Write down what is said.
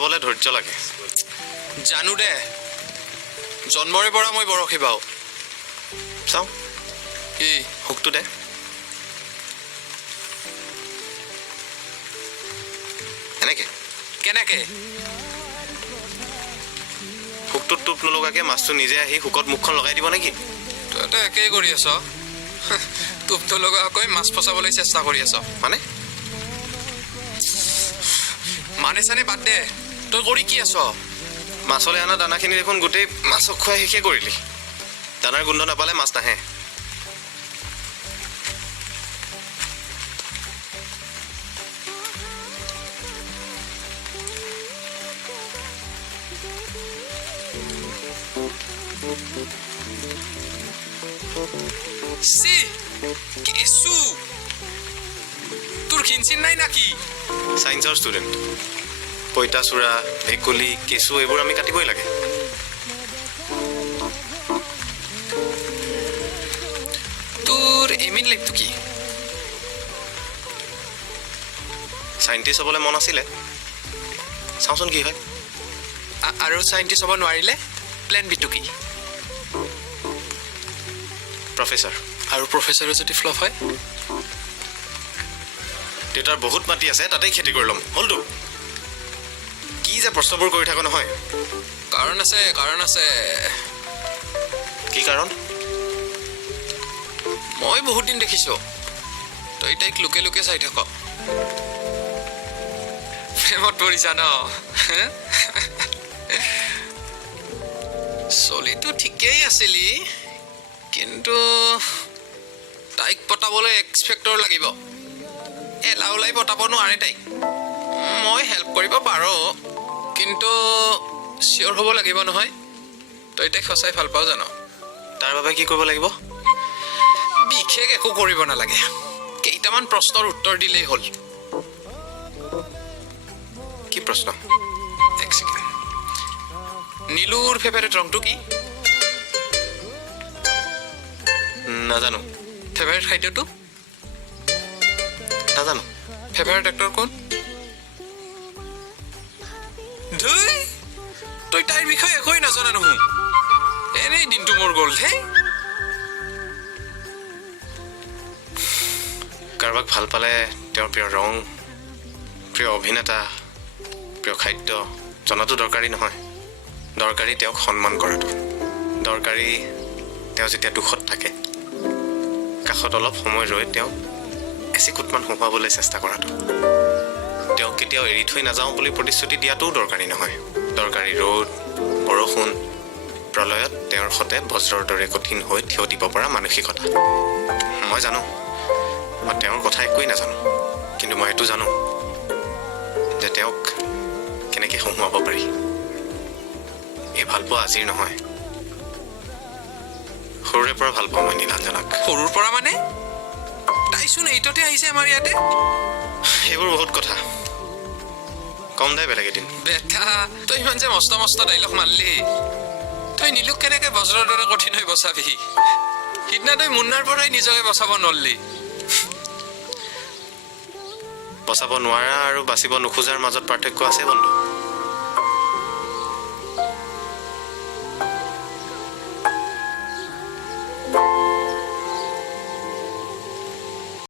পাবলৈ ধৈৰ্য লাগে। জানো দে, জন্মৰে পৰা মই বৰশী বাওঁ। চাওঁ কি হুকটো দে। এনেকে কেনেকে? হুকটোত টোপ নলগাকে মাছটো নিজে আহি হুকত মুখখন লগাই দিব নেকি? তইতো একেই কৰি আছ। টোপটো লগাকৈ মাছ ফচাবলৈ চেষ্টা কৰি আছ। মানে চানে বাদ দে, তই কৰি কি আছ? মাছলৈ অনা দানাখিনি দেখোন গোটেই মাছক খুৱাই শেষে কৰিলি। দানাৰ গোন্ধ নাপালে মাছ নাহে। সি কেঁচু, তোৰ ঘিনচিন নাই নাকি? ছায়েন্সৰ ষ্টুডেণ্ট। পঁইতাচোৰা, ভেকুলী, কেঁচু এইবোৰ আমি কাটিবই লাগে। তোৰ এমিন লাইফটো কি? চাইণ্টিষ্ট হ'বলৈ মন আছিলে, চাওঁচোন কি হয়। আৰু চাইণ্টিষ্ট হ'ব নোৱাৰিলে প্লেন বিটো কি? প্ৰফেচাৰ। আৰু প্ৰফেচাৰো যদি ফ্লপ হয়? দেউতাৰ বহুত মাটি আছে, তাতেই খেতি কৰি ল'ম। হ'লতো কি যে প্ৰশ্নবোৰ কৰি থাকো নহয়। কাৰণ আছে, কাৰণ আছে। কি কাৰণ? মই বহুত দিন দেখিছোঁ তই তাইক লুকে লুকে চাই থাক। প্ৰেমত পৰিছা ন? চলিটো ঠিকেই আছিলি, কিন্তু তাইক পটাবলৈ এক্সপেক্টৰ লাগিব। এলা ওলাই পটাব নোৱাৰে তাইক। মই হেল্প কৰিব পাৰোঁ, কিন্তু চিয়'ৰ হ'ব লাগিব নহয় তই তাইক সঁচাই ভাল পাওঁ জানো। তাৰ বাবে কি কৰিব লাগিব? বিশেষ একো কৰিব নালাগে, কেইটামান প্ৰশ্নৰ উত্তৰ দিলেই হ'ল। কি প্ৰশ্ন? এক ছেকেণ্ড। নীলুৰ ফেভাৰেট ৰংটো কি? নাজানো। ফেভাৰেট খাদ্যটো? নাজানো। ফেভাৰেট এক্টৰ কোন? ধুই, তই তাইৰ বিষয়ে একোৱেই নাজানা নহয়। এনেই দিনটো মোৰ গ'ল হে। কাৰোবাক ভাল পালে তেওঁৰ প্ৰিয় ৰং, প্ৰিয় অভিনেতা, প্ৰিয় খাদ্য জনাটো দৰকাৰী নহয়। দৰকাৰী তেওঁক সন্মান কৰাটো। দৰকাৰী তেওঁ যেতিয়া দুখত থাকে কাষত অলপ সময় ৰৈ তেওঁক এচিকুটমান হুঁহুৱাবলৈ চেষ্টা কৰাটো। তেওঁক কেতিয়াও এৰি থৈ নাযাওঁ বুলি প্ৰতিশ্ৰুতি দিয়াটোও দৰকাৰী নহয়। দৰকাৰী ৰ'দ, বৰষুণ, প্ৰলয়ত তেওঁৰ সতে বজ্ৰৰ দৰে কঠিন হৈ থিয় দিব পৰা মানসিকতা। মই জানো মই তেওঁৰ কথা একোৱেই নাজানো, কিন্তু মই এইটো জানো যে তেওঁক কেনেকৈ হুঁহুৱাব পাৰি। এই ভালপোৱা আজিৰ নহয়, সৰুৰে পৰা ভাল পাওঁ মই নীলাঞ্জনাক। সৰুৰ পৰা মানে? তাইচোন এইটতে আহিছে আমাৰ ইয়াতে। সেইবোৰ বহুত কথা, কম দে বেলেগ এদিন। বেটা, তই ইমান যে মস্ত মস্ত ডাইলগ মাৰলি, তই নীলুক কেনেকে বজ্ৰৰ দৰে কঠিন হৈ বচাবি? সিদিনা তই মুন্নাৰ পৰাই নিজকে বচাব নোৱাৰলি। বচাব নোৱাৰা আৰু বাচিব নোখোজাৰ মাজত পাৰ্থক্য আছে বন্ধু।